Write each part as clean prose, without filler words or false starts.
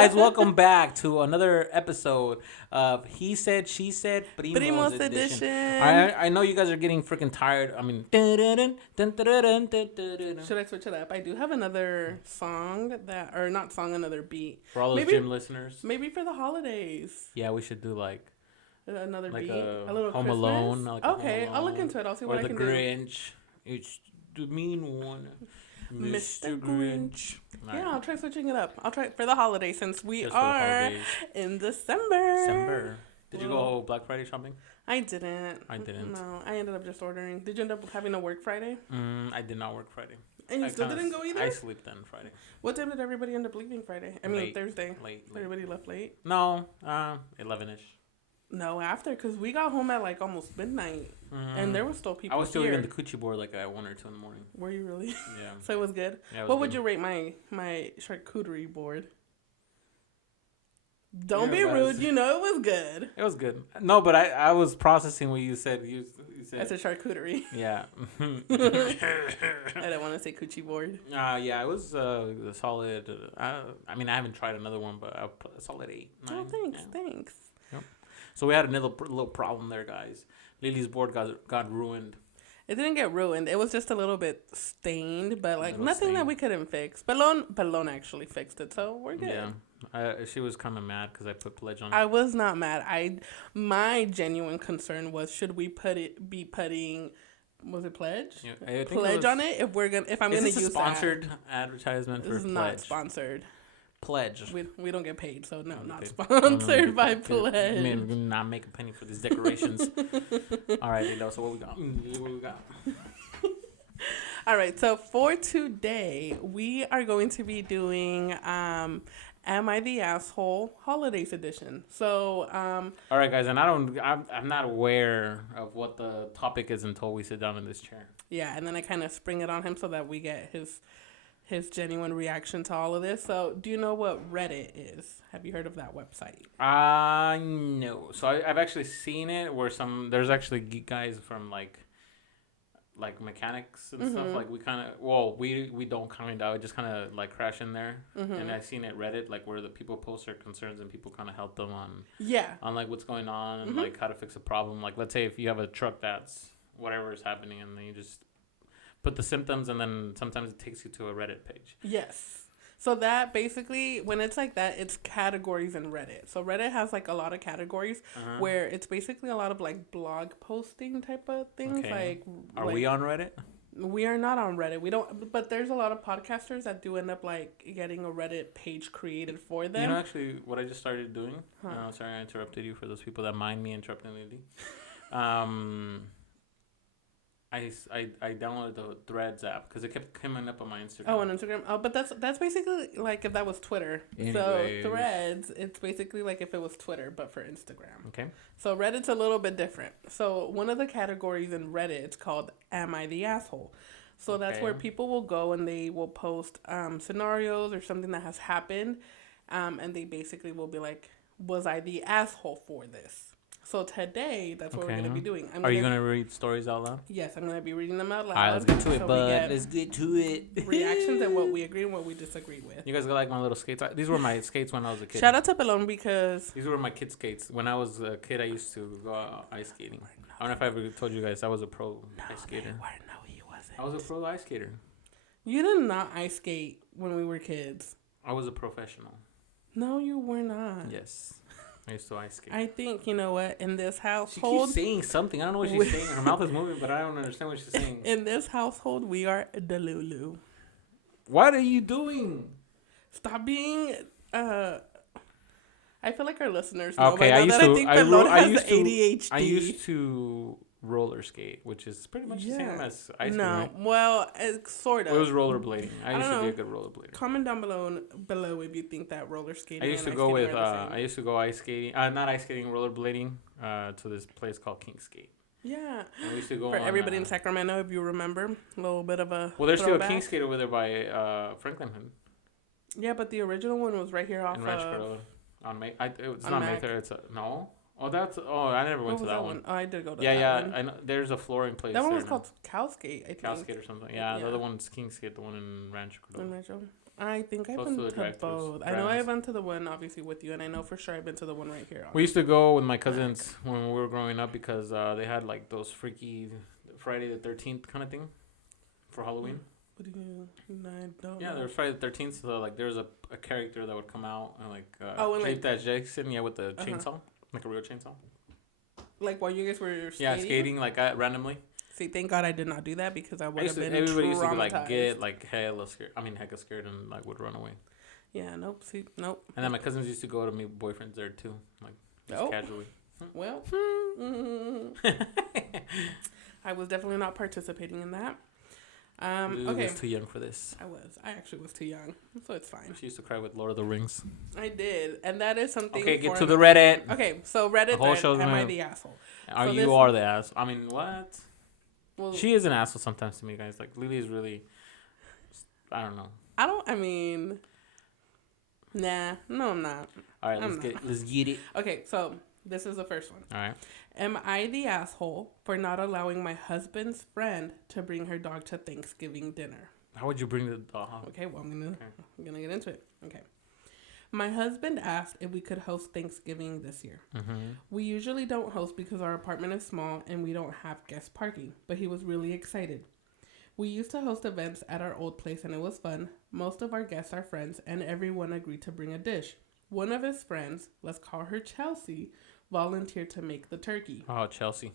guys, welcome back to another episode of He Said, She Said, Primos Edition. I know you guys are getting freaking tired. I mean, should I switch it up? I do have another song that, or not song, another beat. For all those gym listeners. Maybe for the holidays. Yeah, we should do like another beat. A little Home Christmas? Alone. Like okay, I'll look into it. I'll see what I can do. Or the Grinch. It's the mean one. Mr. Grinch. Yeah, I'll try switching it up. I'll try it for the holidays since we are in December. Did you go Black Friday shopping? I didn't. No, I ended up just ordering. Did you end up having to work Friday? I did not work Friday. And you still didn't go either? I slept then Friday. What time did everybody end up leaving Friday? Thursday. Late. Everybody left late? No, 11-ish. No, after, because we got home at like almost midnight. And there was still people I was still eating the coochie board like at 1 or 2 in the morning. Were you really? Yeah. So it was good? Yeah, what would you rate my charcuterie board? Don't be rude. You know it was good. It was good. No, but I was processing what you said. You said that's a charcuterie. Yeah. I didn't want to say coochie board. Yeah, it was a solid. I mean, I haven't tried another one, but I'll put a solid 8. 9. Oh, thanks. Yep. So we had a little problem there, guys. Lily's board got ruined. It didn't get ruined. It was just a little bit stained, but like nothing that we couldn't fix. Ballon actually fixed it, so we're good. Yeah. She was kind of mad because I put pledge on it. I was not mad. My genuine concern was, should we be putting, was it pledge? Yeah, pledge on it if I'm gonna use that. Is this a sponsored advertisement for This is Pledge? Not sponsored. Pledge. We don't get paid, so no, not sponsored by Pledge. I mean, we're not make a penny for these decorations. All right, Lilo, so what we got? All right, so for today, we are going to be doing Am I the Asshole Holidays Edition. So all right, guys, and I'm not aware of what the topic is until we sit down in this chair. Yeah, and then I kind of spring it on him so that we get his genuine reaction to all of this. So, do you know what Reddit is? Have you heard of that website? No. So I've actually seen it where there's actually guys from like mechanics and stuff. Like we don't kind of, I just kind of like crash in there. And I've seen it Reddit, like where the people post their concerns and people kind of help them on like what's going on and like how to fix a problem. Like let's say if you have a truck that's whatever is happening and then you just put the symptoms, and then sometimes it takes you to a Reddit page. Yes. So that basically, when it's like that, it's categories in Reddit. So Reddit has like a lot of categories where it's basically a lot of like blog posting type of things. Okay. Are we on Reddit? We are not on Reddit. We don't. But there's a lot of podcasters that do end up like getting a Reddit page created for them. You know, actually, what I just started doing. Sorry, I interrupted you. For those people that mind me interrupting Lily. I downloaded the Threads app because it kept coming up on my Instagram. Oh, on Instagram. Oh, but that's basically like if that was Twitter. Anyways. So Threads, it's basically like if it was Twitter, but for Instagram. Okay. So Reddit's a little bit different. So one of the categories in Reddit, it's called Am I the Asshole? So that's where people will go and they will post scenarios or something that has happened. And they basically will be like, was I the asshole for this? So today, that's what we're going to be doing. Are you going to read stories out loud? Yes, I'm going to be reading them out loud. All right, let's get to it, bud. Let's get to it. Reactions and what we agree and what we disagree with. You guys got like my little skates? These were my skates when I was a kid. Shout out to Pelon because... These were my kid skates. When I was a kid, I used to go ice skating. I don't know if I ever told you guys I was a pro ice skater. No, he wasn't. I was a pro ice skater. You did not ice skate when we were kids. I was a professional. No, you were not. Yes. I used to ice skate. I think, you know what, in this household... She keeps saying something. I don't know what she's saying. Her mouth is moving, but I don't understand what she's saying. In this household, we are Delulu. What are you doing? Stop being... I feel like our listeners know okay, by now that I think Pelon has ADHD. I used to roller skate, which is pretty much the same as ice skating. No, right? Well, it's sort of. It was rollerblading. I used to be a good rollerblader. Comment down below if you think that roller skating. I used to go with. I used to go ice skating. Not ice skating, rollerblading. To this place called King Skate. Yeah. And we used to go for everybody in Sacramento, if you remember, a little bit of a. Well, there's still a King Skate over there by Franklin. Yeah, but the original one was right here off of. Ranch Cordova. On May. It's not Mayfair. It's no. I never went to that one. Oh, I did go to that one. Yeah. I know. There's a flooring place. That one was called Cow Skate, I think. Cow Skate or something. Yeah, the other one's King Skate, the one in Rancho Cordova. I think I've been to both. I know I've been to the one obviously with you, and I know for sure I've been to the one right here. We used to go with my cousins when we were growing up because they had like those freaky Friday the 13th kind of thing for Halloween. What do you? I don't. Yeah, there was Friday the 13th. So like, there's a character that would come out and like like that Jackson, with the chainsaw, like a real chainsaw. Like while you guys were skating? Yeah, skating like randomly. See, thank God I did not do that because I would have been everybody used to like get like hella scared. Hecka scared and like would run away. Yeah, nope. See, nope. And then my cousins used to go to meet boyfriends there too, like just casually. Well, I was definitely not participating in that. Okay. I was too young for this. I actually was too young, so it's fine. She used to cry with Lord of the Rings. I did, and that is something. Okay, get to the Reddit. Okay, so Reddit. Am I the asshole? You are the asshole. I mean, what? Well, she is an asshole sometimes to me, guys. Like Lily is really. I don't know. I mean. Nah, no, I'm not. All right, let's get it. Okay, so this is the first one. All right. Am I the asshole for not allowing my husband's friend to bring her dog to Thanksgiving dinner? How would you bring the dog? Okay, well, I'm gonna get into it. Okay. My husband asked if we could host Thanksgiving this year. Mm-hmm. We usually don't host because our apartment is small and we don't have guest parking, but he was really excited. We used to host events at our old place and it was fun. Most of our guests are friends and everyone agreed to bring a dish. One of his friends, let's call her Chelsea, volunteered to make the turkey. Oh, Chelsea.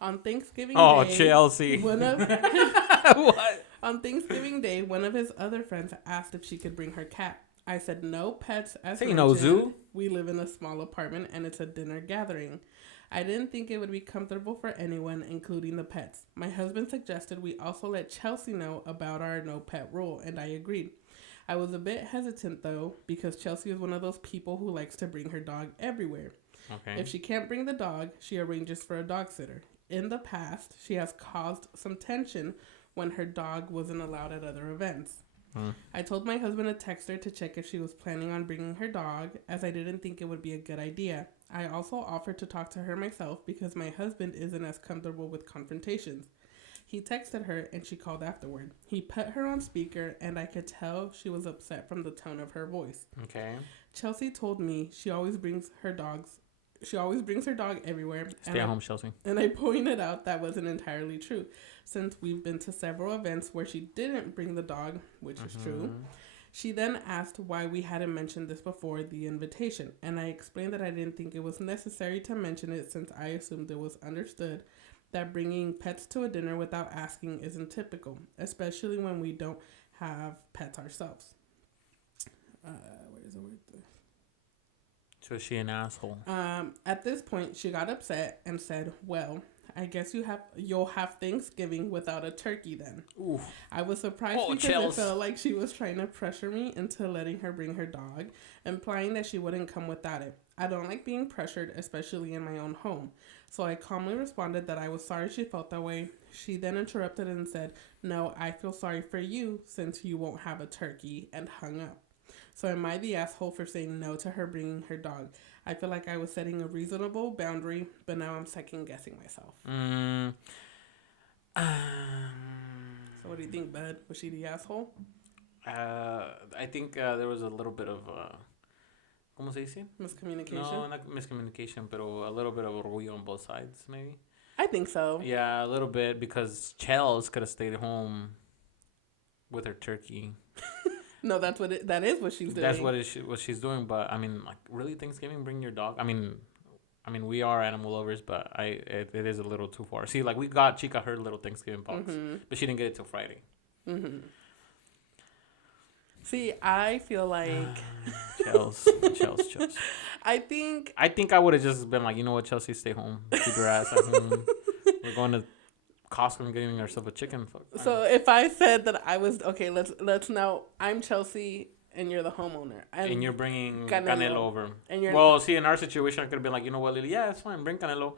On Thanksgiving Day, Chelsea. What? On Thanksgiving Day, one of his other friends asked if she could bring her cat. I said no pets as mentioned. No zoo. We live in a small apartment and it's a dinner gathering. I didn't think it would be comfortable for anyone, including the pets. My husband suggested we also let Chelsea know about our no pet rule, and I agreed. I was a bit hesitant though, because Chelsea is one of those people who likes to bring her dog everywhere. Okay. If she can't bring the dog, she arranges for a dog sitter. In the past, she has caused some tension when her dog wasn't allowed at other events. I told my husband to text her to check if she was planning on bringing her dog, as I didn't think it would be a good idea. I also offered to talk to her myself because my husband isn't as comfortable with confrontations. He texted her and she called afterward. He put her on speaker and I could tell she was upset from the tone of her voice. Okay. Chelsea told me she always brings her dog everywhere. Stay at home, Chelsea. And I pointed out that wasn't entirely true, since we've been to several events where she didn't bring the dog, which is true. She then asked why we hadn't mentioned this before the invitation, and I explained that I didn't think it was necessary to mention it since I assumed it was understood that bringing pets to a dinner without asking isn't typical, especially when we don't have pets ourselves. Where is the word? So is she an asshole? At this point, she got upset and said, "Well, I guess you'll have Thanksgiving without a turkey then." Oof. I was surprised because it felt like she was trying to pressure me into letting her bring her dog, implying that she wouldn't come without it. I don't like being pressured, especially in my own home. So I calmly responded that I was sorry she felt that way. She then interrupted and said, "No, I feel sorry for you since you won't have a turkey," and hung up. So am I the asshole for saying no to her bringing her dog? I feel like I was setting a reasonable boundary, but now I'm second guessing myself. So what do you think, bud? Was she the asshole? I think there was a little bit of ¿cómo se dice? Miscommunication? No, not miscommunication, but a little bit of orgullo on both sides, maybe. I think so. Yeah, a little bit, because Chels could have stayed home with her turkey. No, that is what she's doing. That's what she's doing. But I mean, like, really, Thanksgiving, bring your dog. I mean, we are animal lovers, but it is a little too far. See, like, we got Chica her little Thanksgiving box, but she didn't get it till Friday. Mm-hmm. See, I feel like Chels. I think I would have just been like, you know what, Chelsea, stay home, keep your ass at home. We're going to Costco and getting ourselves a chicken. So if I said that I was okay, let's now. I'm Chelsea and you're the homeowner, and you're bringing Canelo over. And see, in our situation, I could have been like, you know what, Lily, yeah, it's fine, bring Canelo.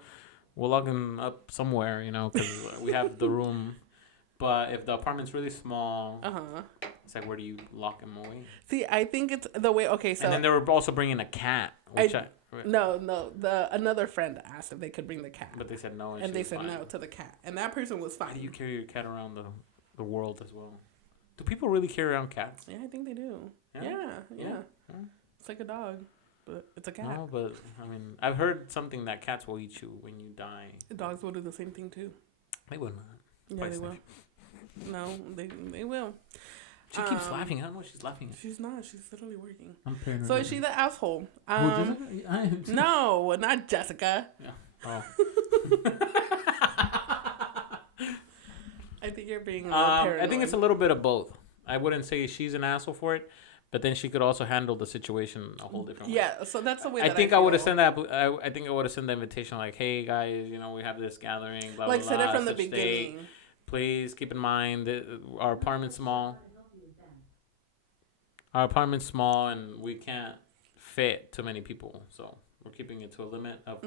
We'll lock him up somewhere, because we have the room. But if the apartment's really small, it's like, where do you lock him away? See, I think it's the way. Okay, so and then they were also bringing a cat, which No. Another friend asked if they could bring the cat, but they said no, and they said no to the cat, and that person was fine. How do you carry your cat around the world as well? Do people really carry around cats? Yeah, I think they do. Yeah. It's like a dog, but it's a cat. No, but I mean, I've heard something that cats will eat you when you die. Dogs will do the same thing too. They will not. Yeah, they will. No, they will. She keeps laughing. I don't know what she's laughing at. She's not. She's literally working. I'm paranoid. So is she the asshole? Jessica? No, not Jessica. Yeah. Oh. I think you're being a little paranoid. I think it's a little bit of both. I wouldn't say she's an asshole for it, but then she could also handle the situation a whole different way. Yeah, so that's the way I think I would have sent that. I think I would have sent the invitation like, "Hey guys, we have this gathering. Blah like blah said blah. it from the beginning. Please keep in mind that our apartment's small. Our apartment's small, and we can't fit too many people, so we're keeping it to a limit of."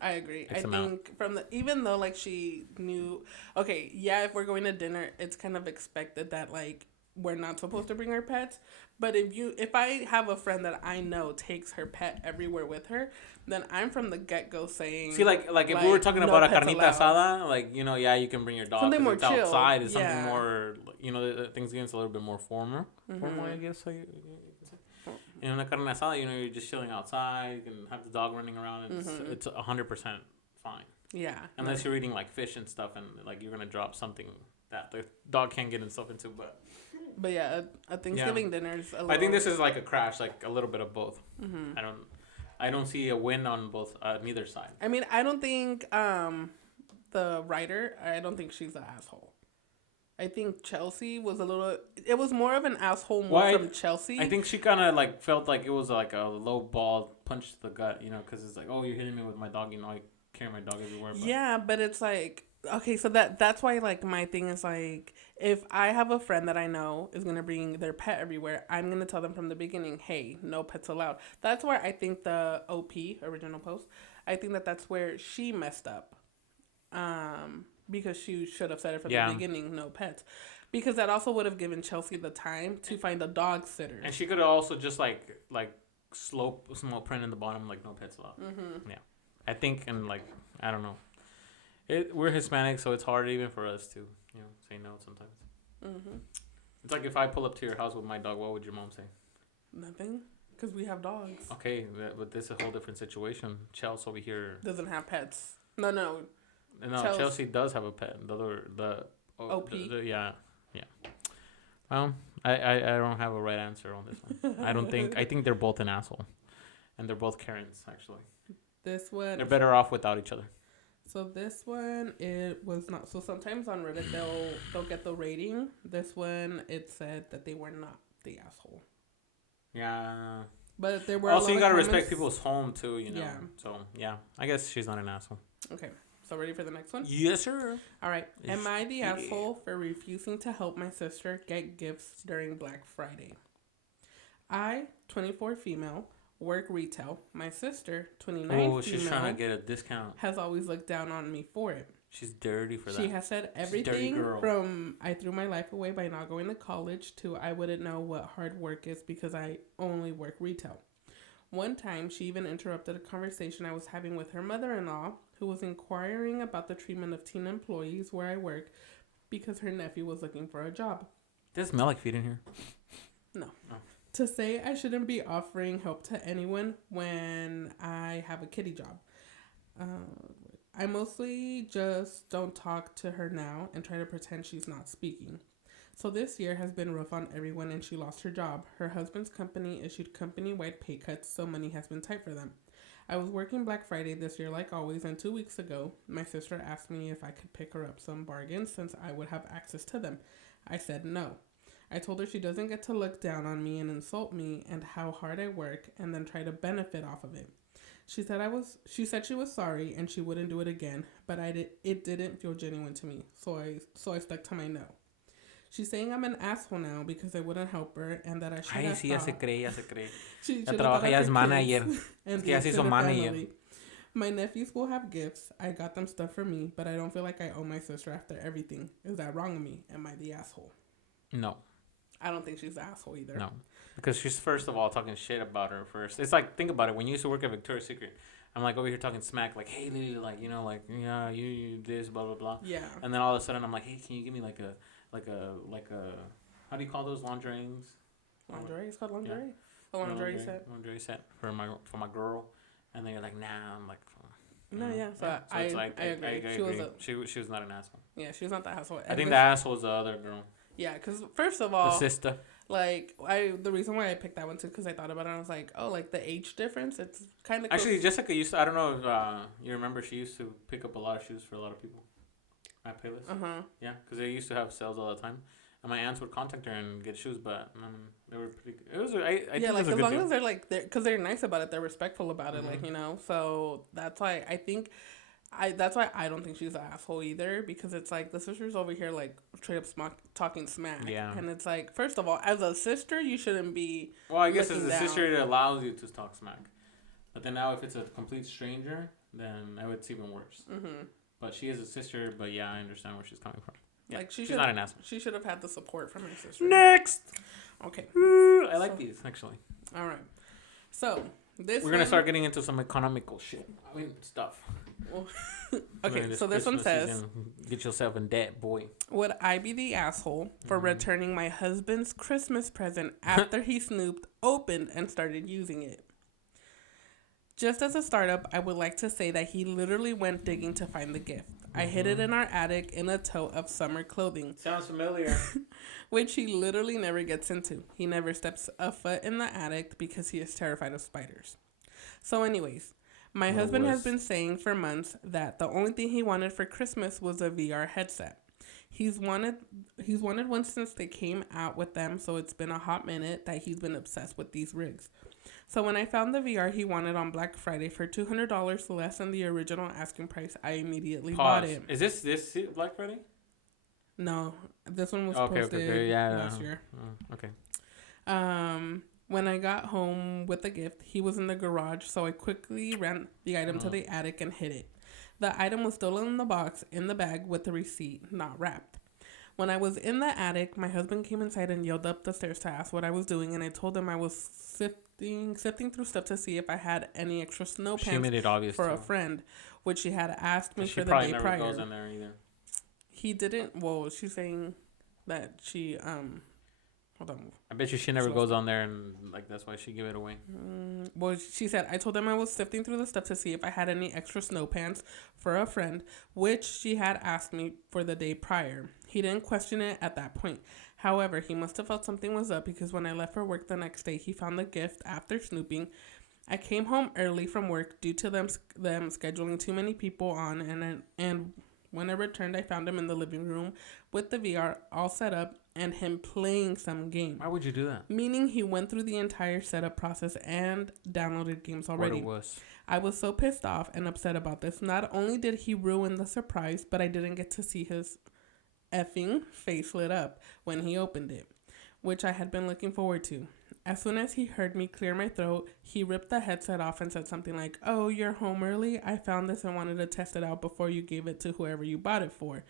I agree. I think even though like she knew, okay, yeah, if we're going to dinner, it's kind of expected that like we're not supposed to bring our pets. But if I have a friend that I know takes her pet everywhere with her, then I'm from the get-go saying... See, like if we were talking about a carnita asada, like, yeah, you can bring your dog. Something more chill. Outside is something more, things get a little bit more formal. Formal, I guess. In a carne asada, you're just chilling outside. You can have the dog running around. And it's 100% fine. Yeah. Unless you're eating, like, fish and stuff and, like, you're going to drop something that the dog can't get himself into, But yeah, a Thanksgiving dinner is a little... I think this is like a crash, like a little bit of both. I don't see a win on both, neither side. I mean, I don't think the writer, I don't think she's an asshole. I think Chelsea was it was more of an asshole from Chelsea. I think she kind of like felt like it was like a low ball punch to the gut, because it's like, oh, you're hitting me with my dog, I carry my dog everywhere. But... Yeah, but it's like... Okay, so that's why, like, my thing is, like, if I have a friend that I know is going to bring their pet everywhere, I'm going to tell them from the beginning, hey, no pets allowed. That's where I think the OP, original post, I think that's where she messed up. Because she should have said it from the beginning, no pets. Because that also would have given Chelsea the time to find a dog sitter. And she could have also just, like small print in the bottom, like, no pets allowed. Yeah. I think, and, like, I don't know. We're Hispanic, so it's hard even for us to, say no sometimes. It's like if I pull up to your house with my dog, what would your mom say? Nothing, because we have dogs. Okay, but this is a whole different situation. Chelsea over here doesn't have pets. No. Chelsea does have a pet. The OP. Yeah. Well, I don't have a right answer on this one. I think they're both an asshole, and they're both Karens actually. This one. They're better off without each other. So this one, it was not. So sometimes on Reddit, they'll get the rating. This one, it said that they were not the asshole. Yeah. But there were also, you gotta respect people's home too, Yeah. So, yeah. I guess she's not an asshole. Okay. So ready for the next one? Yes, sir. All right. Am I the asshole for refusing to help my sister get gifts during Black Friday? I, 24 female... work retail. My sister, 29 female, she's trying to get a discount. Has always looked down on me for it. She's dirty for that. She has said everything from I threw my life away by not going to college to I wouldn't know what hard work is because I only work retail. One time, she even interrupted a conversation I was having with her mother-in-law, who was inquiring about the treatment of teen employees where I work because her nephew was looking for a job. Does it smell like feet in here? No. Oh. To say I shouldn't be offering help to anyone when I have a kitty job. I mostly just don't talk to her now and try to pretend she's not speaking. So this year has been rough on everyone and she lost her job. Her husband's company issued company-wide pay cuts, so money has been tight for them. I was working Black Friday this year like always, and 2 weeks ago, my sister asked me if I could pick her up some bargains since I would have access to them. I said no. I told her she doesn't get to look down on me and insult me and how hard I work and then try to benefit off of it. She said she was sorry and she wouldn't do it again, but it didn't feel genuine to me, so I stuck to my no. She's saying I'm an asshole now because I wouldn't help her and that I should have ya se cree. Ya trabaja, ya es manager. Es que ya se hizo manager. My nephews will have gifts. I got them stuff for me, but I don't feel like I owe my sister after everything. Is that wrong of me? Am I the asshole? No. I don't think she's the asshole either. No. Because she's, first of all, talking shit about her first. It's like, think about it. When you used to work at Victoria's Secret, I'm like over here talking smack, like, hey, Lily, like, yeah, you this, blah, blah, blah. Yeah. And then all of a sudden, I'm like, hey, can you give me like a How do you call those lingeries? Lingerie? It's called lingerie. Yeah. A lingerie set. Lingerie set for my girl, and then you're like, nah. I'm like, no, yeah. So I agree. She was not an asshole. Yeah, she was not the asshole. I think the asshole was the other girl. Yeah, because first of all, the sister. Like the reason why I picked that one too, because I thought about it, and I was like, oh, like the age difference, it's kind of actually Jessica used to. I don't know if you remember, she used to pick up a lot of shoes for a lot of people at Payless. Yeah, because they used to have sales all the time, and my aunts would contact her and get shoes, but they were pretty. It was I yeah, like as long as they're like because they're nice about it, they're respectful about it, like So that's why I think. That's why I don't think she's an asshole either, because it's like the sister's over here like straight up talking smack. Yeah. And it's like, first of all, as a sister, you shouldn't be. Well, I guess as a sister, it allows you to talk smack. But then now, if it's a complete stranger, then it's even worse. Mm-hmm. But she is a sister, but yeah, I understand where she's coming from. Yeah, like she's not an asshole. She should have had the support from her sister. Next! Okay. I like these, actually. All right. So, we're going to start getting into some economical shit. I mean, stuff. Okay, so this one says, season, get yourself in debt, boy. Would I be the asshole for returning my husband's Christmas present after he snooped, opened, and started using it? Just as a startup, I would like to say that he literally went digging to find the gift. I hid it in our attic in a tote of summer clothing. Sounds familiar. Which he literally never gets into. He never steps a foot in the attic because he is terrified of spiders. So anyways, my husband has been saying for months that the only thing he wanted for Christmas was a VR headset. He's wanted one since they came out with them, so it's been a hot minute that he's been obsessed with these rigs. So when I found the VR he wanted on Black Friday for $200 less than the original asking price, I immediately bought it. Is this Black Friday? No, this one was posted last year. Okay. When I got home with the gift, he was in the garage, so I quickly ran the item to the attic and hid it. The item was still in the box, in the bag, with the receipt, not wrapped. When I was in the attic, my husband came inside and yelled up the stairs to ask what I was doing, and I told him I was sifting through stuff to see if I had any extra snow pants for a friend, which she had asked me for the day prior. She probably never goes in there either. He didn't. Well, she's saying that she Hold on. I bet you she never goes on there, and like that's why she gave it away. Well, she said, I told him I was sifting through the stuff to see if I had any extra snow pants for a friend, which she had asked me for the day prior. He didn't question it at that point. However, he must have felt something was up because when I left for work the next day, he found the gift after snooping. I came home early from work due to them scheduling too many people on, and when I returned, I found him in the living room with the VR all set up and him playing some game. Why would you do that? Meaning he went through the entire setup process and downloaded games already. What it was. I was so pissed off and upset about this. Not only did he ruin the surprise, but I didn't get to see his effing face lit up when he opened it, which I had been looking forward to. As soon as he heard me clear my throat, he ripped the headset off and said something like, "Oh, you're home early? I found this and wanted to test it out before you gave it to whoever you bought it for."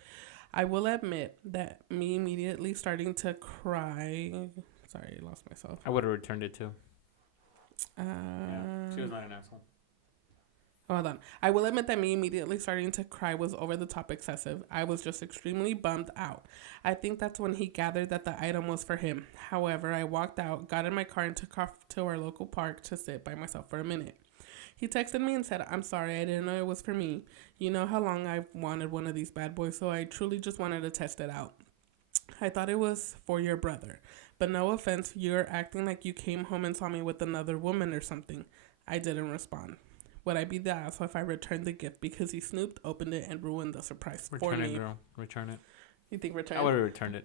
I will admit that me immediately starting to cry. Sorry, I lost myself. I would have returned it too. Yeah, she was not an asshole. Hold on. I will admit that me immediately starting to cry was over the top excessive. I was just extremely bummed out. I think that's when he gathered that the item was for him. However, I walked out, got in my car, and took off to our local park to sit by myself for a minute. He texted me and said, "I'm sorry, I didn't know it was for me. You know how long I've wanted one of these bad boys, so I truly just wanted to test it out. I thought it was for your brother. But no offense, you're acting like you came home and saw me with another woman or something." I didn't respond. Would I be the asshole if I returned the gift because he snooped, opened it, and ruined the surprise for me? Return it, girl. Return it. You think return it? I would have returned it.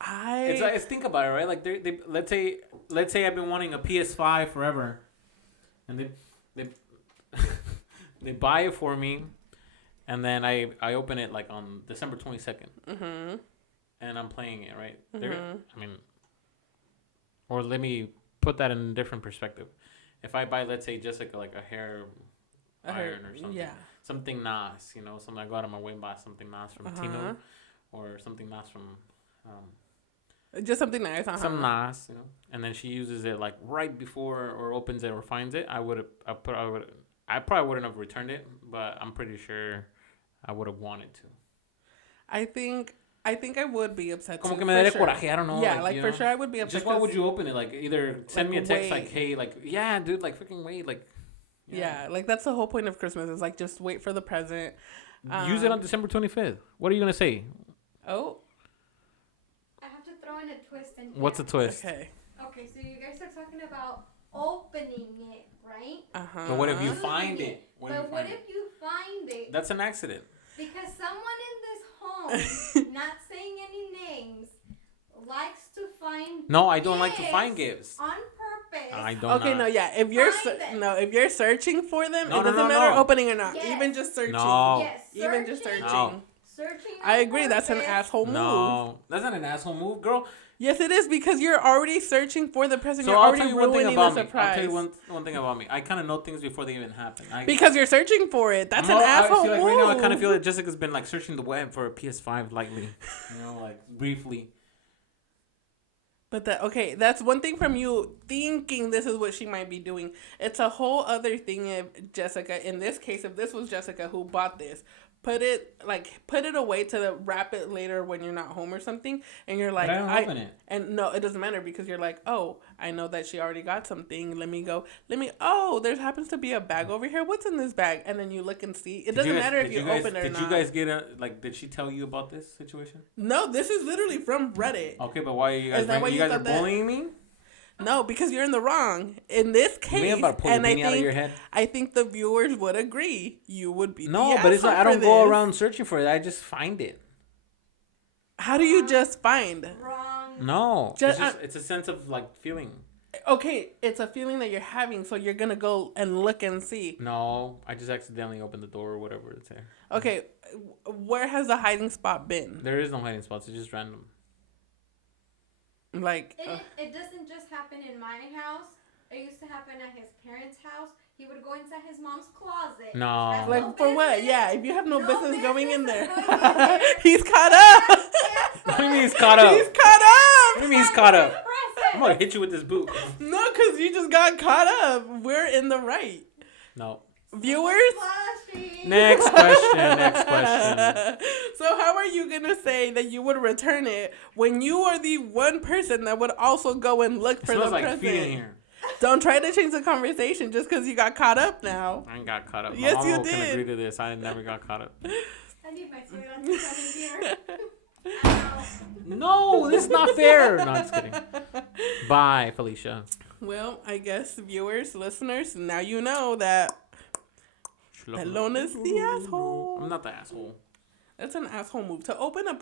It's like, think about it, right? Like they let's say I've been wanting a PS5 forever, and they buy it for me, and then I open it like on December 22nd, and I'm playing it, right? I mean, or let me put that in a different perspective. If I buy, let's say, just like a hair iron or something, something nice, you know, something I go out of my way and buy something nice from Tino, or something nice from, just something nice, something nice, you know, and then she uses it like right before or opens it or finds it. I probably wouldn't have returned it, but I'm pretty sure I would have wanted to. I think I think I would be upset Como que me daría coraje, I don't know. Yeah, like for sure I would be upset. Just why would you open it? Like either send me a text like, hey, like, yeah, dude, like freaking wait. Like, yeah, like that's the whole point of Christmas is like just wait for the present. Use it on December 25th. What are you going to say? Oh. I have to throw in a twist in here. What's a twist? Okay, so you guys are talking about opening it, right? Uh-huh. But what if you find it? What if you find it? That's an accident. Because someone in this home, not saying any names, likes to find No, I don't like to find gifts. On purpose. I don't. Okay, no, yeah. If you're searching for them, it doesn't matter opening or not. Yes. Even just searching. No. Yes, Even just searching. No. Searching. I agree. That's an asshole move. No, that's not an asshole move, girl. Yes, it is because you're already searching for the present. So you're I'll already tell you one thing ruining about the me. surprise. I'll tell you one thing about me. I kind of know things before they even happen. Because you're searching for it. That's an asshole move. Right now, I kind of feel that Jessica's been like searching the web for a PS5 lightly, like briefly. But that's one thing from you thinking this is what she might be doing. It's a whole other thing if Jessica, in this case, if this was Jessica who bought this, put it away to wrap it later when you're not home or something, and you're like, but I don't open it. And no, it doesn't matter because you're like, oh, I know that she already got something. Oh, there happens to be a bag over here. What's in this bag? And then you look and see. It doesn't matter if you open it or not. Did you guys get did she tell you about this situation? No, this is literally from Reddit. Okay, but why are you guys? You guys are bullying me? No, because you're in the wrong. In this case, and I think the viewers would agree. You would be but it's like I don't go around searching for it. I just find it. How do you just find? Wrong. No, it's a sense of like feeling. Okay, it's a feeling that you're having, so you're gonna go and look and see. No, I just accidentally opened the door or whatever it's there. Okay, where has the hiding spot been? There is no hiding spots. It's just random. Like it doesn't just happen in my house. It used to happen at his parents' house. He would go inside his mom's closet. No. Like for what? Yeah, if you have no business going in there. He's caught up. What do you mean he's caught up? He's caught up. What do you mean he's caught up? I'm gonna hit you with this boot. No, because you just got caught up. We're in the right. No. Viewers? Next question. So how are you going to say that you would return it when you are the one person that would also go and look for the present? Feet in here. Don't try to change the conversation just because you got caught up now. I got caught up. Yes, you did. I can agree to this. I never got caught up. I need my sweat on here. No, this is not fair. No, I'm just kidding. Bye, Felicia. Well, I guess viewers, listeners, now you know that Pelon is the asshole. I'm not the asshole. That's an asshole move to open a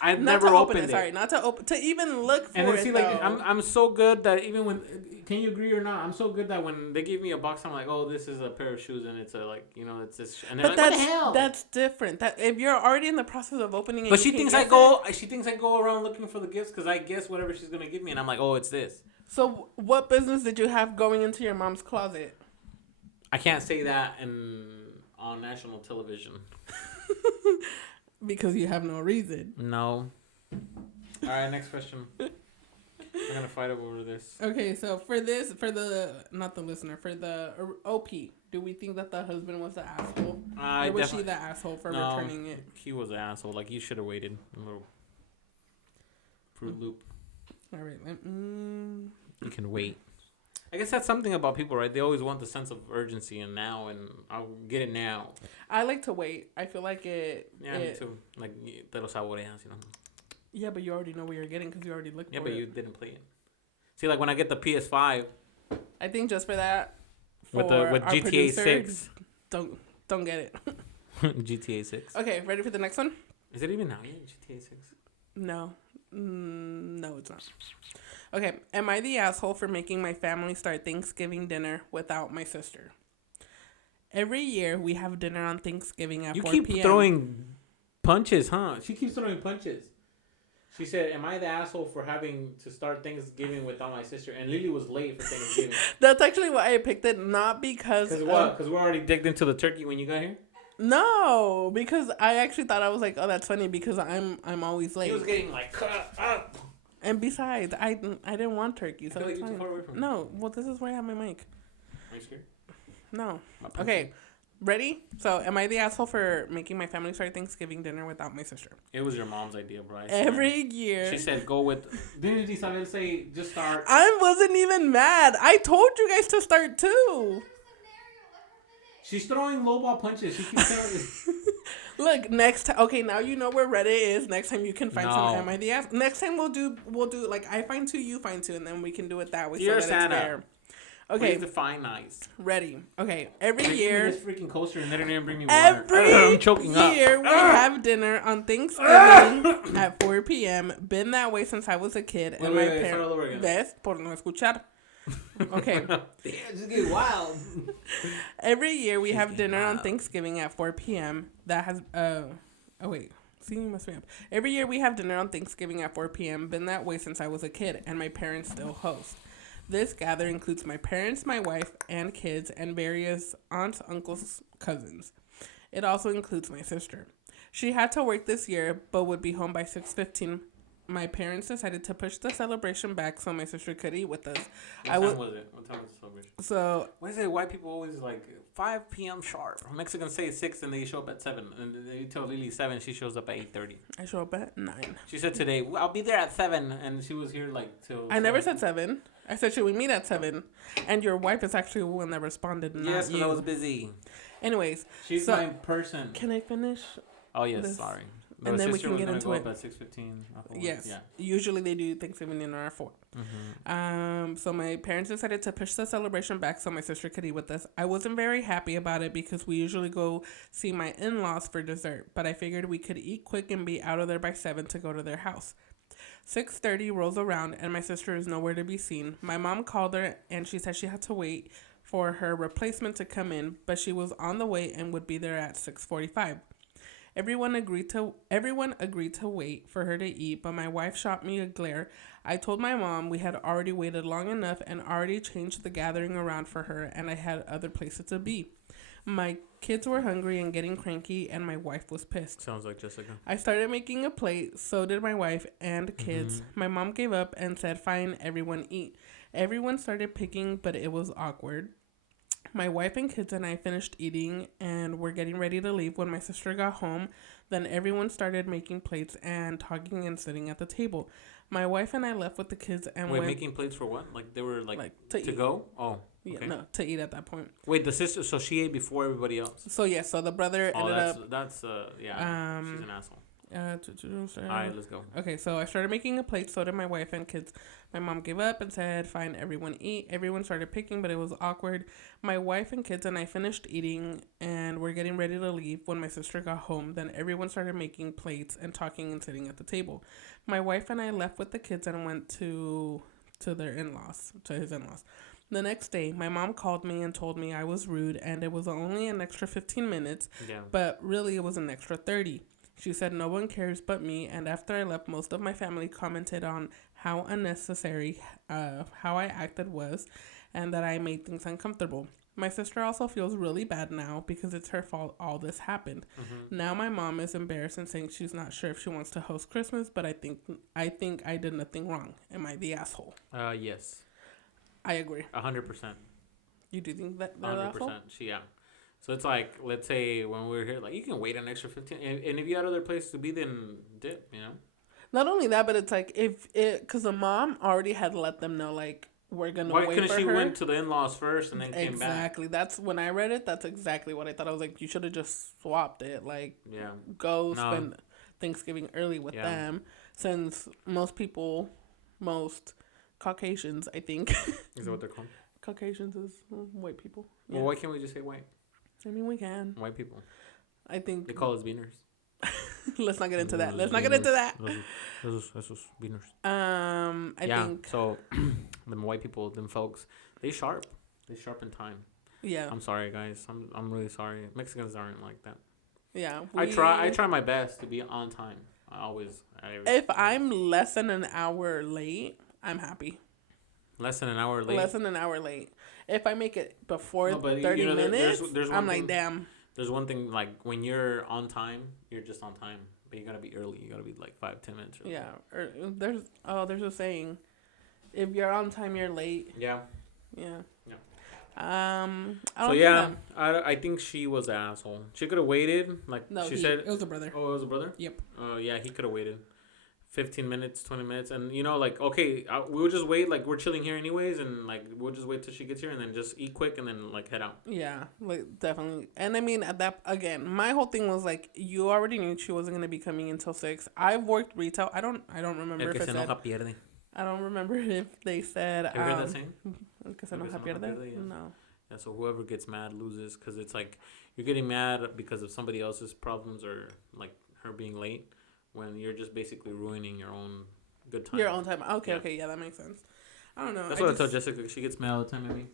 I've never opened it. Sorry, not to open, to even look for and then it. See, like, I'm so good that even when, can you agree or not? I'm so good that when they give me a box, I'm like, oh, this is a pair of shoes, and it's a it's this. And but like, what the hell? That's different. That if you're already in the process of opening it, but she thinks I go around looking for the gifts because I guess whatever she's gonna give me, and I'm like, oh, it's this. So what business did you have going into your mom's closet? I can't say that on national television. Because you have no reason. No. All right, next question. We're gonna fight over this. Okay, so for not the listener, for the OP, do we think that the husband was the asshole? Or was she the asshole for returning it? He was the asshole. Like, you should have waited a little. Fruit Loop. All right. You can wait. I guess that's something about people, right? They always want the sense of urgency and now, and I'll get it now. I like to wait. I feel like it... Yeah, me too. Like, te lo saboreas, Yeah, but you already know what you're getting because you already looked for it. Yeah, but you didn't play it. See, like, when I get the PS5... I think just for that... with GTA 6. Don't get it. GTA 6. Okay, ready for the next one? Is it even now yet, GTA 6? No. No, it's not. Okay, am I the asshole for making my family start Thanksgiving dinner without my sister? Every year we have dinner on Thanksgiving at 4 p.m. You keep throwing punches, huh? She keeps throwing punches. She said, am I the asshole for having to start Thanksgiving without my sister? And Lily was late for Thanksgiving. That's actually why I picked it, not because... Because what? Because we're already digged into the turkey when you got here? No, because I actually thought I was like, oh, that's funny because I'm always late. He was getting like cut up. And besides, I didn't want turkey, so it's fine. Too far away from no, well, this is where I have my mic. Are you scared? No. Okay. Ready? So, am I the asshole for making my family start Thanksgiving dinner without my sister? It was your mom's idea, bro. Every year. She said, go with... Didn't Isabel say, just start? I wasn't even mad. I told you guys to start too. She's throwing lowball punches. She keeps telling... Look, next time. Okay, now you know where Reddit is. Next time you can find some Am I the Ass. Next time we'll do like I find two, you find two, and then we can do it that way. You're so that Santa. It's fair. Okay. Please define nice. Ready. Okay. Every year. This freaking coaster and they didn't even bring me water. I'm choking up. Every year we have dinner on Thanksgiving at 4 p.m. Been that way since I was a kid. And my parents. ¿Ves? Por no escuchar. Okay. Damn, just get wild. Every year we have dinner on Thanksgiving at 4 p.m. That has oh wait. See, you must be up. Every year we have dinner on Thanksgiving at 4 p.m. Been that way since I was a kid, and my parents still host. This gathering includes my parents, my wife, and kids, and various aunts, uncles, cousins. It also includes my sister. She had to work this year, but would be home by 6:15. My parents decided to push the celebration back so my sister could eat with us. What time was it? What time was the celebration? So... Why is it white people always like 5 p.m. sharp? Mexicans say 6 and they show up at 7. And they tell Lily 7, she shows up at 8:30. I show up at 9. She said today, I'll be there at 7. And she was here like till... I never said 7. I said, should we meet at 7? And your wife is actually the one that responded, not yes, because you. I was busy. Anyways. She's my person. Can I finish? Oh, yes, sorry. And then we can get into it. At 6:15. Yes. Yeah. Usually they do Thanksgiving dinner at 4. Mm-hmm. So my parents decided to push the celebration back so my sister could eat with us. I wasn't very happy about it because we usually go see my in-laws for dessert, but I figured we could eat quick and be out of there by 7 to go to their house. 6:30 rolls around and my sister is nowhere to be seen. My mom called her and she said she had to wait for her replacement to come in, but she was on the way and would be there at 6:45. Everyone agreed to wait for her to eat, but my wife shot me a glare. I told my mom we had already waited long enough and already changed the gathering around for her, and I had other places to be. My kids were hungry and getting cranky, and my wife was pissed. Sounds like Jessica. I started making a plate, so did my wife and kids. Mm-hmm. My mom gave up and said, fine, everyone eat. Everyone started picking, but it was awkward. My wife and kids and I finished eating and were getting ready to leave when my sister got home. Then everyone started making plates and talking and sitting at the table. My wife and I left with the kids and went... making plates for what? Like they were like to go? Oh, okay. Yeah, no, to eat at that point. Wait, the sister, so she ate before everybody else? So, yeah, so the brother ended up... That's, yeah, she's an asshole. All right, let's go. Okay, so I started making a plate, so did my wife and kids. My mom gave up and said, fine, everyone eat. Everyone started picking, but it was awkward. My wife and kids and I finished eating and were getting ready to leave when my sister got home. Then everyone started making plates and talking and sitting at the table. My wife and I left with the kids and went to their in-laws, to his in-laws. The next day, my mom called me and told me I was rude and it was only an extra 15 minutes, but really it was an extra 30. She said no one cares but me, and after I left, most of my family commented on how unnecessary how I acted was and that I made things uncomfortable. My sister also feels really bad now because it's her fault all this happened. Mm-hmm. Now my mom is embarrassed and saying she's not sure if she wants to host Christmas, but I think I did nothing wrong. Am I the asshole? Yes. I agree. 100%. You do think that they're 100%? Asshole? Yeah. So it's like, let's say when we're here, like you can wait an extra 15, and if you had other places to be, then dip, you know. Not only that, but it's like because the mom already had let them know, like we're gonna wait for her. Why couldn't she went to the in-laws first and then came back? Exactly. That's when I read it. That's exactly what I thought. I was like, you should have just swapped it. Like, go spend Thanksgiving early with them, since most Caucasians, I think. Is that what they're called? Caucasians is white people. Yeah. Well, why can't we just say white? I mean, we can. White people. I think they call us beaners. Let's not get into that. Let's not get into that. Esos beaners. I think so. Them white people, them folks, they sharpen time. Yeah. I'm sorry, guys. I'm really sorry. Mexicans aren't like that. Yeah. I try my best to be on time. If I'm less than an hour late, I'm happy. Less than an hour late? Less than an hour late. If I make it before 30 minutes, I'm like, damn. There's one thing, like, when you're on time, you're just on time. But you got to be early. You got to be, like, 5-10 minutes early. Yeah. There's a saying. If you're on time, you're late. Yeah. Yeah. I think she was the asshole. She could have waited. Like no, she said, it was a brother. Oh, it was a brother. Yep. Oh yeah, he could have waited. 15 minutes, 20 minutes, and like, okay, we'll just wait, like, we're chilling here anyways, and like we'll just wait till she gets here and then just eat quick and then like head out. Yeah, like definitely. And I mean, at that, again, my whole thing was like, you already knew she wasn't going to be coming until 6. I've worked retail. I don't remember if it said, I don't remember if they said have you heard that saying? Que se enoja pierde? Yeah. No. Yeah, so whoever gets mad loses, because it's like you're getting mad because of somebody else's problems or like her being late, when you're just basically ruining your own good time. Your own time. Okay, yeah, that makes sense. I don't know. That's what I tell Jessica. She gets mad all the time at me.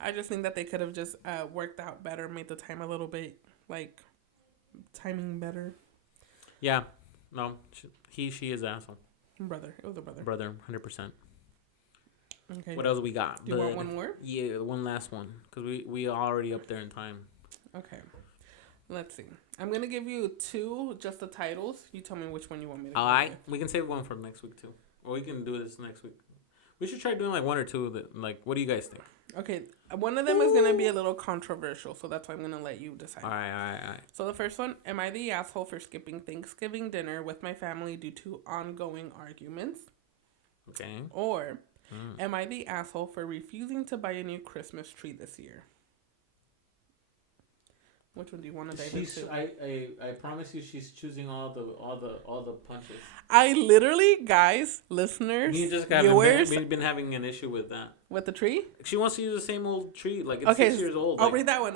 I just think that they could have just worked out better, made the time a little bit, like, timing better. Yeah. No, she is an asshole. Brother. It was a brother. Brother, 100%. Okay. What else we got? Do you want one more? Yeah, one last one. Because we already up there in time. Okay. Let's see. I'm going to give you 2, just the titles. You tell me which one you want me to All right. We can save one for next week, too. Or we can do this next week. We should try doing, like, 1 or 2. That, like, what do you guys think? Okay. One of them is going to be a little controversial, so that's why I'm going to let you decide. All right. So the first one, am I the asshole for skipping Thanksgiving dinner with my family due to ongoing arguments? Okay. Or am I the asshole for refusing to buy a new Christmas tree this year? Which one do you want to dive into? I promise you, she's choosing all the punches. I literally, guys, listeners, viewers, we've been having an issue with that. With the tree? She wants to use the same old tree, like it's 6 years old. I'll read that one.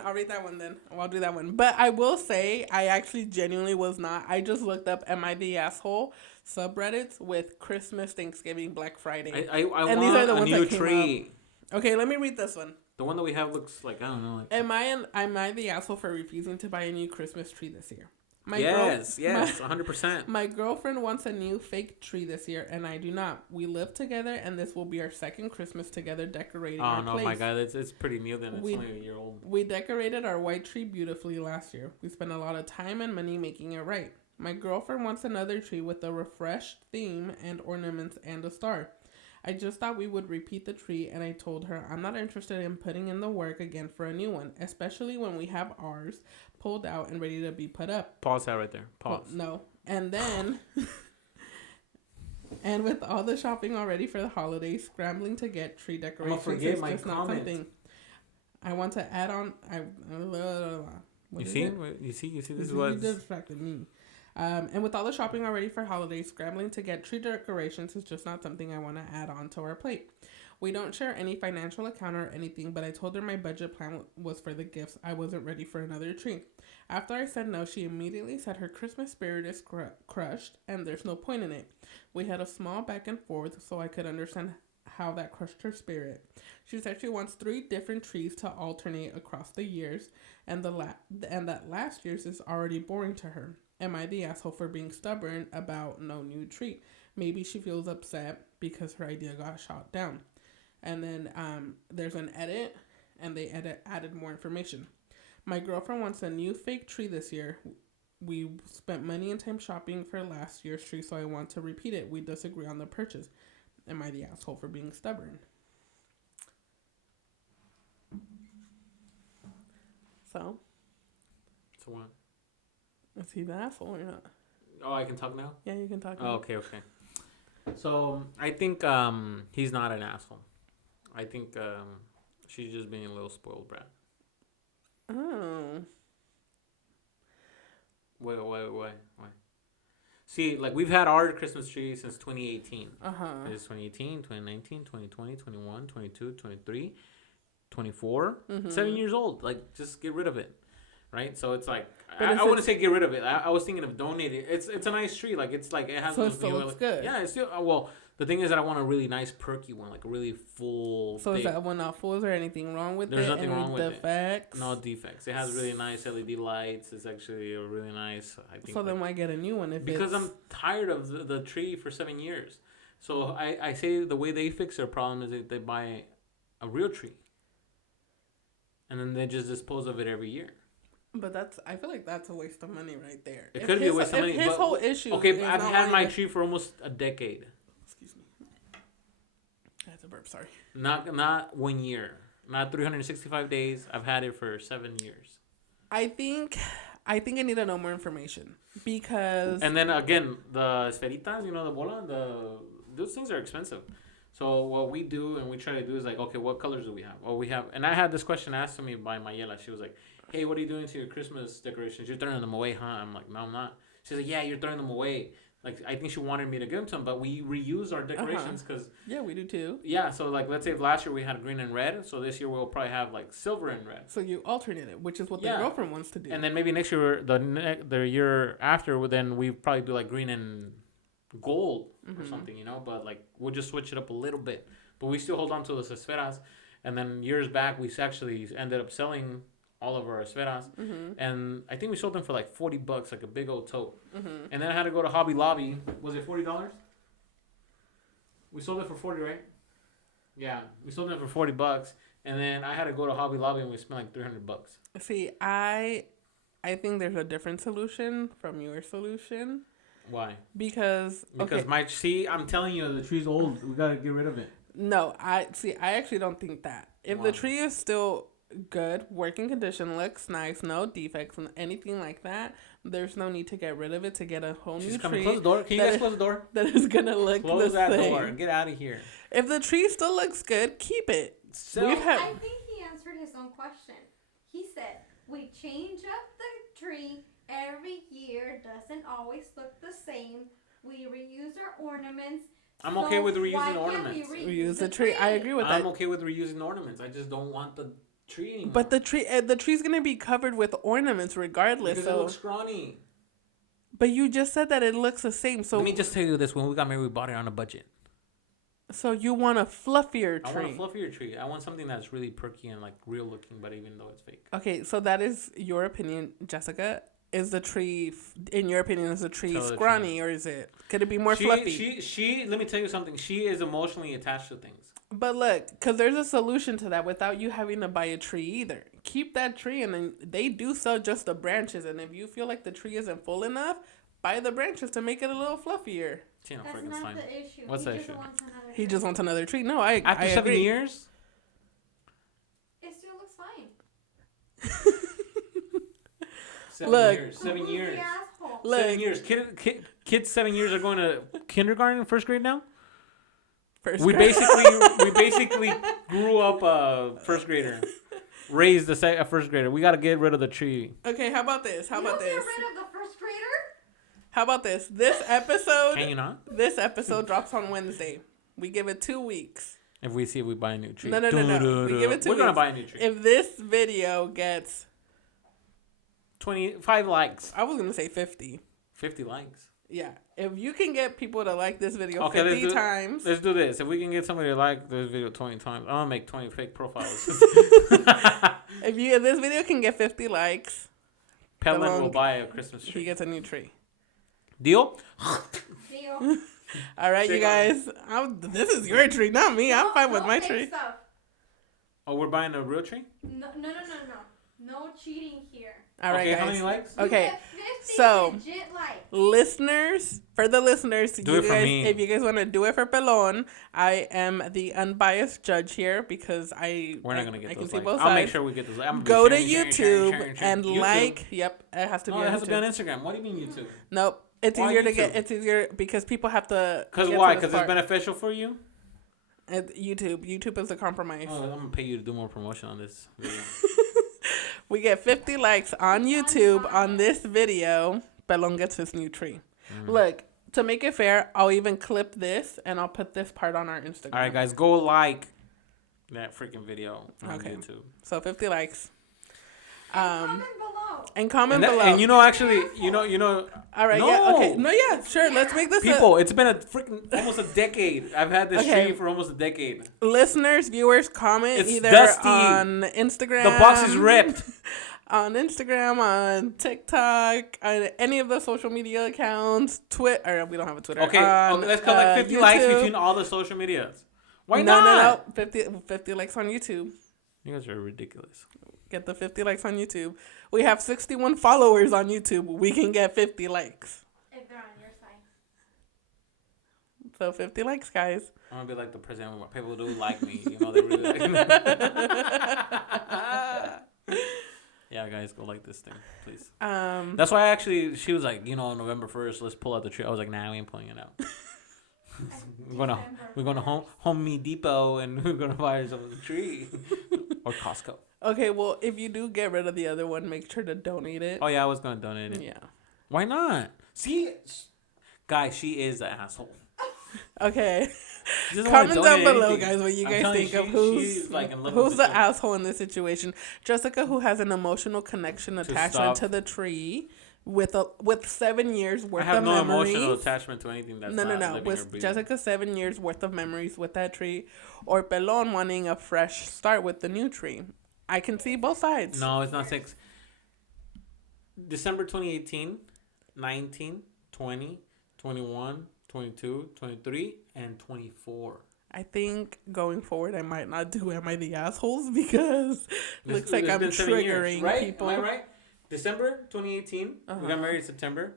Then. I'll do that one. But I will say, I actually genuinely was not. I just looked up "Am I the Asshole?" subreddits with Christmas, Thanksgiving, Black Friday. I want these are the ones new that tree. Up. Okay, let me read this one. The one that we have looks like, I don't know. Like... Am I the asshole for refusing to buy a new Christmas tree this year? Yes, 100%. My girlfriend wants a new fake tree this year, and I do not. We live together, and this will be our second Christmas together decorating our place. Oh, no, my God. It's pretty new then. It's only a year old. We decorated our white tree beautifully last year. We spent a lot of time and money making it right. My girlfriend wants another tree with a refreshed theme and ornaments and a star. I just thought we would repeat the tree, and I told her I'm not interested in putting in the work again for a new one, especially when we have ours pulled out and ready to be put up. Pause that right there. Pause. Well, no. And then, and with all the shopping already for the holidays, scrambling to get tree decorations is just not something I want to add on. You see? This is what... You distracted me. And with all the shopping already for holidays, scrambling to get tree decorations is just not something I want to add on to our plate. We don't share any financial account or anything, but I told her my budget plan was for the gifts. I wasn't ready for another tree. After I said no, she immediately said her Christmas spirit is crushed and there's no point in it. We had a small back and forth so I could understand how that crushed her spirit. She said she wants 3 different trees to alternate across the years, and that last year's is already boring to her. Am I the asshole for being stubborn about no new tree? Maybe she feels upset because her idea got shot down. And then there's an edit, and they added more information. My girlfriend wants a new fake tree this year. We spent money and time shopping for last year's tree, so I want to repeat it. We disagree on the purchase. Am I the asshole for being stubborn? So what? Is he the asshole or not? Oh, I can talk now? Yeah, you can talk now. Oh, okay. So, I think he's not an asshole. I think she's just being a little spoiled brat. Oh. Why? See, like, we've had our Christmas tree since 2018. Uh-huh. It's 2018, 2019, 2020, 21, 22, 23, 24. Mm-hmm. 7 years old. Like, just get rid of it. Right? So it's like, I wouldn't say get rid of it. I was thinking of donating. It's a nice tree. Like, it's like, it has... So it still looks good. Yeah, it's still... Well, the thing is that I want a really nice perky one. Like, a really full... So thick. Is that one not full? Is there anything wrong with There's it? nothing wrong with defects? it. No defects. It has really nice LED lights. It's actually a really nice... I think. So then why get a new one because I'm tired of the tree for 7 years. So I say the way they fix their problem is that they buy a real tree. And then they just dispose of it every year. But I feel like that's a waste of money right there. It could be a waste of money. His whole issue. Okay, I've had my tree for almost a decade. Excuse me. That's a burp. Sorry. Not 1 year. Not 365 days. I've had it for 7 years. I think I need to know more information because. And then again, the esferitas, the bola, those things are expensive. So what we do and we try to do is like, okay, what colors do we have? Well, we have, and I had this question asked to me by Mayela. She was like, hey, what are you doing to your Christmas decorations? You're throwing them away, huh? I'm like, no, I'm not. She's like, yeah, you're throwing them away. Like, I think she wanted me to give them to them, but we reuse our decorations because... Yeah, we do too. Yeah, so like, let's say if last year we had green and red, so this year we'll probably have like silver and red. So you alternate it, which is what the girlfriend wants to do. And then maybe next year, the year after, then we probably do like green and gold or something, but like we'll just switch it up a little bit. But we still hold on to those esferas. And then years back, we actually ended up selling all of our esferas, and I think we sold them for like $40, like a big old tote. And then I had to go to Hobby Lobby. Was it $40? We sold it for $40, right? Yeah, we sold it for $40, and then I had to go to Hobby Lobby and we spent like $300. See, I think there's a different solution from your solution. Why? Because I'm telling you, the tree's old. We gotta get rid of it. No, I actually don't think that. If the tree is still good, working condition, looks nice, no defects, and anything like that, there's no need to get rid of it to get a whole new tree. Close the door. Can you guys close the door? That is gonna look close the that same. door. Get out of here. If the tree still looks good, keep it. I think he answered his own question. He said, we change up the tree every year. Doesn't always look the same. We reuse our ornaments. I'm okay with reusing ornaments. Reuse the tree. I agree with that. I'm okay with reusing ornaments. I just don't want the tree anymore. But the tree's gonna be covered with ornaments regardless. Because it looks scrawny. But you just said that it looks the same. So let me just tell you this: when we got married, we bought it on a budget. So you want a fluffier tree? I want a fluffier tree. I want something that's really perky and like real looking, but even though it's fake. Okay, so that is your opinion, Jessica. Is the tree, in your opinion, is the tree scrawny or is it? Could it be more fluffy? She. Let me tell you something. She is emotionally attached to things. But look, because there's a solution to that without you having to buy a tree either. Keep that tree, and then they do sell just the branches. And if you feel like the tree isn't full enough, buy the branches to make it a little fluffier. That's not the issue. What's the issue? He just wants another tree. No, I After 7 agree. years? It still looks fine. 7 years. Look. 7 years. Kids 7 years are going to kindergarten, first grade now? We basically grew up first grader. Raised a first grader. We got to get rid of the tree. Okay, how about this? Get rid of the first grader? How about this? This episode... Can you not? This episode drops on Wednesday. We give it 2 weeks. If we see if we buy a new tree. No. We give it 2 weeks. We're going to buy a new tree. If this video gets... 25 likes. I was going to say 50. 50 likes? Yeah. If you can get people to like this video 50 times... Let's do this. If we can get somebody to like this video 20 times, I'm going to make 20 fake profiles. If this video can get 50 likes... Pelin will buy a Christmas tree. He gets a new tree. Deal? Deal. All right, you guys. This is your tree, not me. I'm fine with my tree. Stuff. Oh, we're buying a real tree? No. No cheating here. All right, guys. How many likes? Okay, so listeners, for the listeners, do it for me. If you guys want to do it for Pelon, I am the unbiased judge here because we're not gonna get those can likes. see both I'll sides. make sure we get those. Go to YouTube and YouTube. like. Yep, it has to be. No, it has YouTube. to be on Instagram. What do you mean YouTube? Nope. It's Why easier YouTube? to get. It's easier because people have to. Because why? Because it's beneficial for you. YouTube is a compromise. Oh, I'm gonna pay you to do more promotion on this video. We get 50 likes on YouTube on this video. Pelon gets his new tree. Look, to make it fair, I'll even clip this and I'll put this part on our Instagram. All right, guys, go like that freaking video on YouTube. So 50 likes. And comment below. And actually, you know. All right. No. Yeah. Okay. No. Yeah. Sure. Let's make this. People, it's been a freaking almost a decade. I've had this tree for almost a decade. Listeners, viewers, comment it's either dusty. On Instagram. The box is ripped. On Instagram, on TikTok, on any of the social media accounts, Twitter. We don't have a Twitter. Okay. Let's call like 50 likes between all the social medias. Why not? No. 50 likes on YouTube. You guys are ridiculous. Get the 50 likes on YouTube. We have 61 followers on YouTube. We can get 50 likes. If they're on your side. So 50 likes, guys. I'm gonna be like the president. People do like me, you know. They really like me. Yeah, guys, go like this thing, please. That's why she was like, November 1st, let's pull out the tree. I was like, nah, we ain't pulling it out. we're gonna Home Depot and we're gonna buy ourselves a tree or Costco. Okay, well, if you do get rid of the other one, make sure to donate it. Oh yeah, I was gonna donate it. Yeah. Why not? See, guys, she is the asshole. Okay. Comment down below, guys, what you guys think of who's the asshole in this situation. Jessica, who has an emotional connection attachment to the tree with 7 years worth of memories. I have no emotional attachment to anything that's no. With Jessica, 7 years worth of memories with that tree, or Pelon wanting a fresh start with the new tree. I can see both sides. No, it's not 6. December 2018, 19, 20, 21, 22, 23, and 24. I think going forward, I might not do Am I the Assholes because it looks like I'm triggering people. Am I right? December 2018, we got married in September.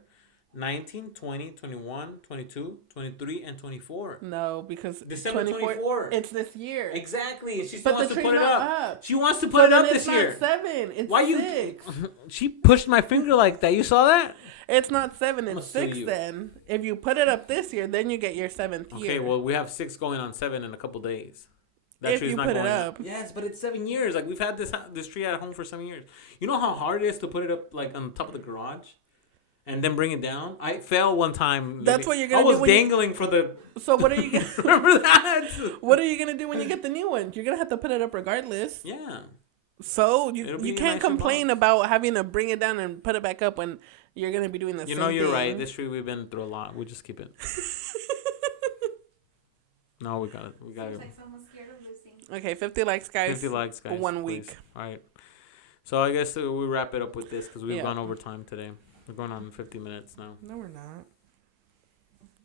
19, 20, 21, 22, 23, and 24. No, because December 24. It's this year. Exactly. She still wants to put it up. She wants to put it up this year. It's not 7. It's 6. She pushed my finger like that. You saw that? It's not 7. It's 6 then. If you put it up this year, then you get your 7th year. Okay, well, we have 6 going on 7 in a couple days. That if tree's you not put going it up. Yes, but it's 7 years. Like, we've had this tree at home for 7 years. You know how hard it is to put it up, like, on top of the garage? And then bring it down. I fell one time. That's what you're gonna do. I was dangling for the. So what are you gonna remember that? What are you gonna do when you get the new one? You're gonna have to put it up regardless. Yeah. So you can't complain about having to bring it down and put it back up when you're gonna be doing the same thing. You're right. This tree we've been through a lot. We just keep it. No, we got it. We got it. Like someone's scared of losing. Okay, 50 likes, guys. 50 likes, guys. 1 week. Please. All right. So I guess we wrap it up with this because we've gone over time today. We're going on 50 minutes now. No, we're not.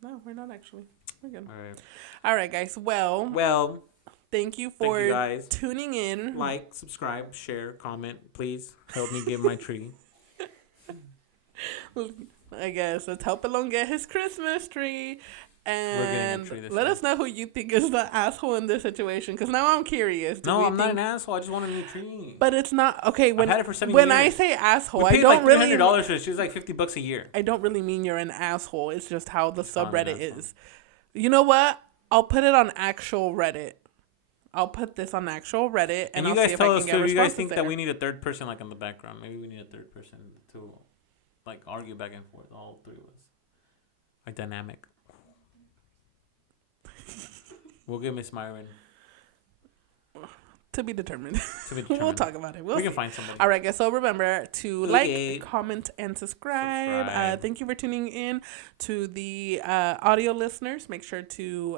No, we're not actually. We're good. All right. All right, guys. Well. Thank you for guys. Tuning in. Like, subscribe, share, comment. Please help me get my tree. I guess let's help Elon get his Christmas tree. And let us know who you think is the asshole in this situation, because now I'm curious. I'm not an asshole. I just want a new tree. But it's not okay. When I've had it for 7 years. I say asshole, I don't like $300 for it. She's like $50 a year. I don't really mean you're an asshole. It's just how the subreddit is. You know what? I'll put it on actual Reddit. I'll put this on actual Reddit, and you guys tell us too. You guys think that we need a third person like in the background? Maybe we need a third person to like argue back and forth. All three of us. Like dynamic. We'll give Miss Myron. To be determined. We'll talk about it. We can find somebody. All right, guys. So remember to like, comment, and subscribe. Thank you for tuning in. To the audio listeners, make sure to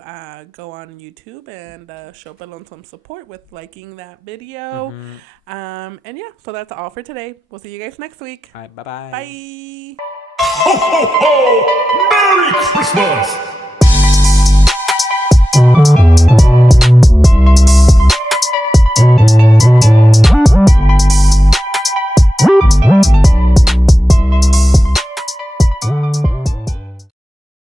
go on YouTube and show Pelon some support with liking that video. Mm-hmm. And yeah, so that's all for today. We'll see you guys next week. All right, bye-bye. Bye. Ho, ho, ho! Merry Christmas!